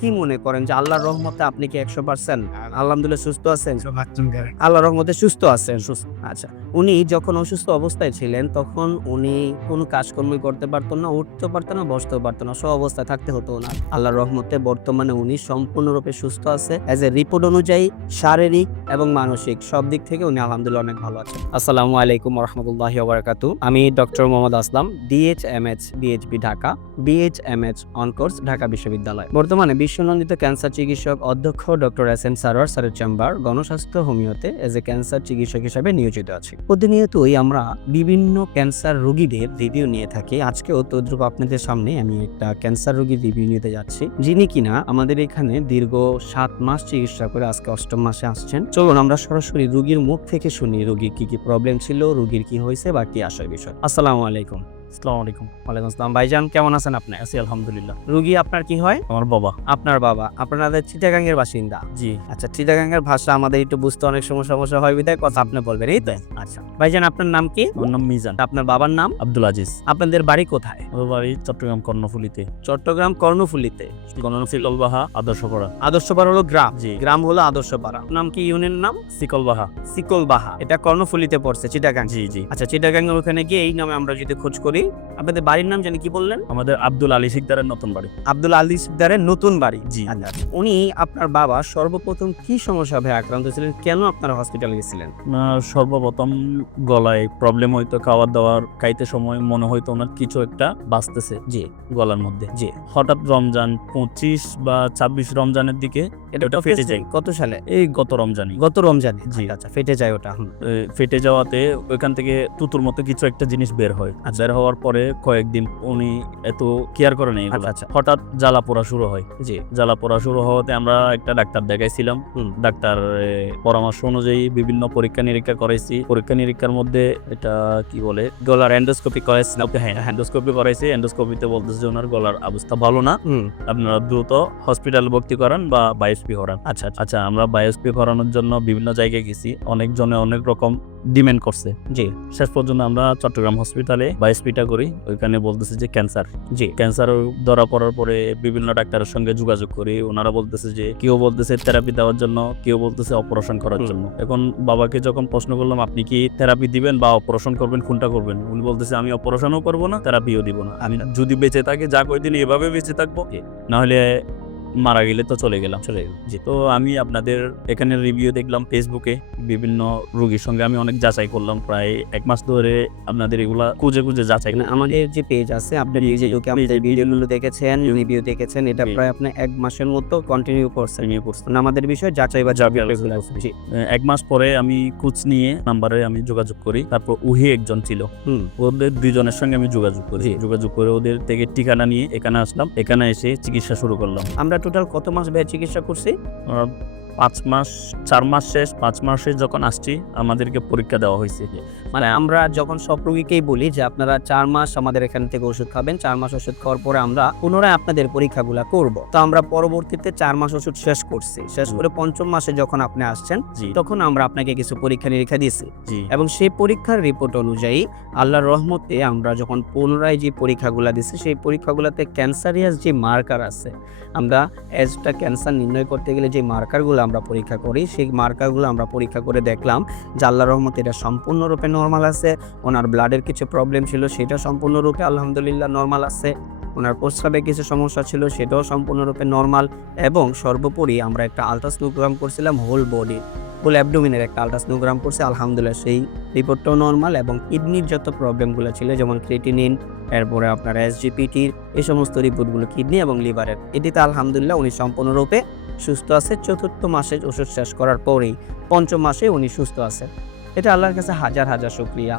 কি মনে করেন যে আল্লাহর রহমতে আপনি কি 100% আলহামদুলিল্লাহ সুস্থ আছেন? আল্লাহর রহমতে সুস্থ আছেন। আচ্ছা। উনি যখন অসুস্থ অবস্থায় ছিলেন তখন উনি কোনো কাজকর্মই করতে পারতেন না, উঠতেও পারতেন না, বসতেও পারতেন না। অবস্থায় থাকতে হতো উনার। আল্লাহর রহমতে বর্তমানে উনি সম্পূর্ণরূপে সুস্থ আছে। অ্যাজ এ রিপোর্ট অনুযায়ী শারীরিক এবং মানসিক সব দিক থেকে উনি আলহামদুলিল্লাহ অনেক ভালো আছেন। আসসালামু আলাইকুম ওয়া রাহমাতুল্লাহি ওয়া বারাকাতুহু। আমি doctor Mohammad Aslam, DHMH DHB Dhaka, BHMH on course Dhaka বিশ্ববিদ্যালয়। বর্তমানে বিশ্বনন্দিত ক্যান্সার চিকিৎসক অধ্যক্ষ ডক্টর এস এম সারোয়ার স্যারের চেম্বার গণস্বাস্থ্য হোমিওতে এজ এ ক্যান্সার চিকিৎসক হিসেবে নিয়োজিত আছি। প্রতিনিয়তই আমরা বিভিন্ন ক্যান্সার রোগীদের রিভিউ নিয়ে থাকি। আজকেও তদ্রুপ আপনাদের সামনে আমি একটা ক্যান্সার রোগীর রিভিউ নিতে যাচ্ছি, যিনি কিনা আমাদের এখানে দীর্ঘ 7 মাস চিকিৎসা করে আজকে 8ম মাসে আসছেন। চলুন আমরা সরাসরি রোগীর মুখ থেকে শুনি রোগীর কি প্রবলেম ছিল, রোগীর কি হয়েছে বা কি আসার বিষয়। আসসালামু আলাইকুম। আসসালামু আলাইকুম। ওয়ালাইকুম আসসালাম। ভাইজান কেমন আছেন আপনি? আছি আলহামদুলিল্লাহ। রোগী আপনার কি হয়? আমার বাবা। আপনার বাবা। আপনাদের চিটাগাং এর বাসিন্দা? জি। আচ্ছা, চিটাগাং এর ভাষা আমাদের একটু বুঝতে অনেক সমস্যা হয় বিধায় কথা আপনি বলবেন, এই তো? আচ্ছা ভাইজান, আপনার নাম কি? আমার নাম মিজান। আপনার বাবার নাম? আব্দুল আজিজ। আপনাদের বাড়ি কোথায়? আমার বাড়ি চট্টগ্রাম কর্ণফুলীতে। চট্টগ্রাম কর্ণফুলীতে। সিকলবাহা আদর্শপাড়া। আদর্শপাড়া হলো গ্রাম? জি। গ্রাম হলো আদর্শপাড়া। নাম কি ইউনিয়নের নাম? সিকলবাহা। সিকলবাহা। এটা কর্ণফুলীতে পড়ছে, চিটাগাং? জি জি। আচ্ছা, চিটাগাং এর ওখানে গিয়ে এই নামে আমরা যদি খোঁজ করি, আপনাদের বাড়ির নাম জানি কি বললেন? আমাদের আব্দুল আলী সিকদারের নতুন বাড়ি। আব্দুল আলী সিকদারের নতুন বাড়ি? জি। আচ্ছা, উনি আপনার বাবা সর্বপ্রথম কি সমস্যা হয়ে আক্রান্ত ছিলেন, কেন আপনারা হসপিটালে গেছিলেন? সর্বপ্রথম গলায় প্রবলেম হইতো, খাওয়ার দাওয়ার খাইতে সময় মনে হইতো ওনার কিছু একটা বাঁচতেছে জি গলার মধ্যে। জি। হঠাৎ রমজান 25 বা 26 রমজানের দিকে ওটা ফেটে যায়। কত সালে? এই গত রমজানে। গত রমজানে? জি। আচ্ছা, ফেটে যায় ওটা। ফেটে যাওয়াতে ওইখান থেকে তুতুর মতো কিছু একটা জিনিস বের হয়। বের হওয়ার পরে কয়েকদিন উনি এত কেয়ার করে নেই। আচ্ছা। হঠাৎ জ্বালা পোড়া শুরু হয়। জি। জ্বালা পোড়া শুরু হওয়াতে আমরা একটা ডাক্তার দেখাইছিলাম। ডাক্তার পরামর্শ অনুযায়ী বিভিন্ন পরীক্ষা নিরীক্ষা করাইছি। পরীক্ষা নিরীক্ষার মধ্যে এটা কি বলে, গলার এন্ডোস্কোপি করাইছেন? হ্যাঁ, এন্ডোস্কোপি করাইছি। এন্ডোস্কোপিতে বলতেছে যে ওনার গলার অবস্থা ভালো না, আপনারা দ্রুত হসপিটালে ভর্তি করান বা বায়োপসি করান। আচ্ছা, আমরা বায়োপসি করানোর জন্য বিভিন্ন জায়গায় গেছি। অনেকজনে অনেক রকম ডিমান্ড করছে। জি। শেষ পর্যন্ত আমরা চট্টগ্রাম হসপিটালে বায়োপসিটা করি। ওইখানে বলতেছে যে ক্যান্সার। জি। ক্যান্সার ধরা পড়ার পরে বিভিন্ন ডাক্তারের সঙ্গে যোগাযোগ করি। ওনারা বলতেছে যে কেউ বলতেছে থেরাপি দেওয়ার জন্য, কেউ বলতেছে অপারেশন করার জন্য। এখন বাবাকে যখন প্রশ্ন করলাম আপনি কি থেরাপি দিবেন বা অপারেশন করবেন, কোনটা করবেন? উনি বলতেছে আমি অপারেশনও করবো না, থেরাপিও দিব না। আমি যদি বেঁচে থাকি যা কয়দিন এভাবে বেঁচে থাকবো, না হলে মারা গেলে তো চলে গেলাম। জি। তো আমি আপনাদের এখানে রিভিউ দেখলাম ফেসবুকে, বিভিন্ন রোগীর সঙ্গে আমি অনেক যাচাই করলাম। প্রায় 1 মাস ধরে আপনাদের এগুলা খুঁজে যাচাই। আমাদের যে পেজ আছে, আপনি নিজে ঢুকে আমাদের ভিডিওগুলো দেখেছেন, রিভিউ দেখেছেন, এটা প্রায় আপনি 1 মাসের মতো কন্টিনিউ করছেন। আমাদের বিষয় যাচাই বা জি। 1 মাস পরে আমি খোঁজ নিয়ে নাম্বারে আমি যোগাযোগ করি। তারপর উহি একজন ছিল, ওদের 2 জনের সঙ্গে আমি যোগাযোগ করি। যোগাযোগ করে ওদের থেকে ঠিকানা নিয়ে এখানে আসলাম। এখানে এসে চিকিৎসা শুরু করলাম। আমরা টোটাল কত মাস ব্যয় চিকিৎসা করছি? 5 মাস, 4 মাস শেষ। 5 মাসে যখন আসছি আমাদেরকে পরীক্ষা দেওয়া হয়েছে। মানে আমরা যখন সব রোগীকেই বলি যে আপনারা 4 মাস আমাদের এখান থেকে ওষুধ খাবেন, 4 মাস ওষুধ খাওয়ার পরে আমরা পুনরায় আপনাদের পরীক্ষাগুলো করব। তো আমরা পরবর্তীতে 4 মাস ওষুধ শেষ করছি। শেষ করে 5ম মাসে যখন আপনি আসছেন, তখন আমরা আপনাকে কিছু পরীক্ষা নিরীক্ষা দিয়েছি এবং সেই পরীক্ষার রিপোর্ট অনুযায়ী আল্লাহর রহমতে আমরা যখন পুনরায় যে পরীক্ষাগুলো দিচ্ছি, সেই পরীক্ষাগুলোতে ক্যান্সারিয়াস যে মার্কার আছে, আমরা এজটা ক্যান্সার নির্ণয় করতে গেলে যে মার্কারগুলো আমরা পরীক্ষা করি, সেই মার্কারগুলো আমরা পরীক্ষা করে দেখলাম যে আল্লাহর রহমতে এটা সম্পূর্ণরূপে নরমাল আছে। ওনার ব্লাডের কিছু প্রবলেম ছিল, সেটা সম্পূর্ণরূপে আলহামদুলিল্লাহ নরমাল আছে। ওনার প্রস্রাবে কিছু সমস্যা ছিল, সেটাও সম্পূর্ণরূপে নরমাল। এবং সর্বোপরি আমরা একটা আলট্রাসোনোগ্রাম করছিলাম হোল বডি, ফুল অ্যাবডোমিনের একটা আলট্রাসোনোগ্রাম করছি। আলহামদুলিল্লাহ সেই রিপোর্টটাও নরমাল। এবং কিডনির যত প্রবলেমগুলো ছিল, যেমন ক্রিয়েটিনিন, এরপরে আপনার এসজিপিটির, এই সমস্ত রিপোর্টগুলো কিডনি এবং লিভারের, এটিতে আলহামদুলিল্লাহ উনি সম্পূর্ণরূপে সুস্থ আছে। 4র্থ মাসে ওষুধ শেষ করার পরেই 5ম মাসে উনি সুস্থ আছে। এটা আল্লাহর কাছে হাজার শুকরিয়া।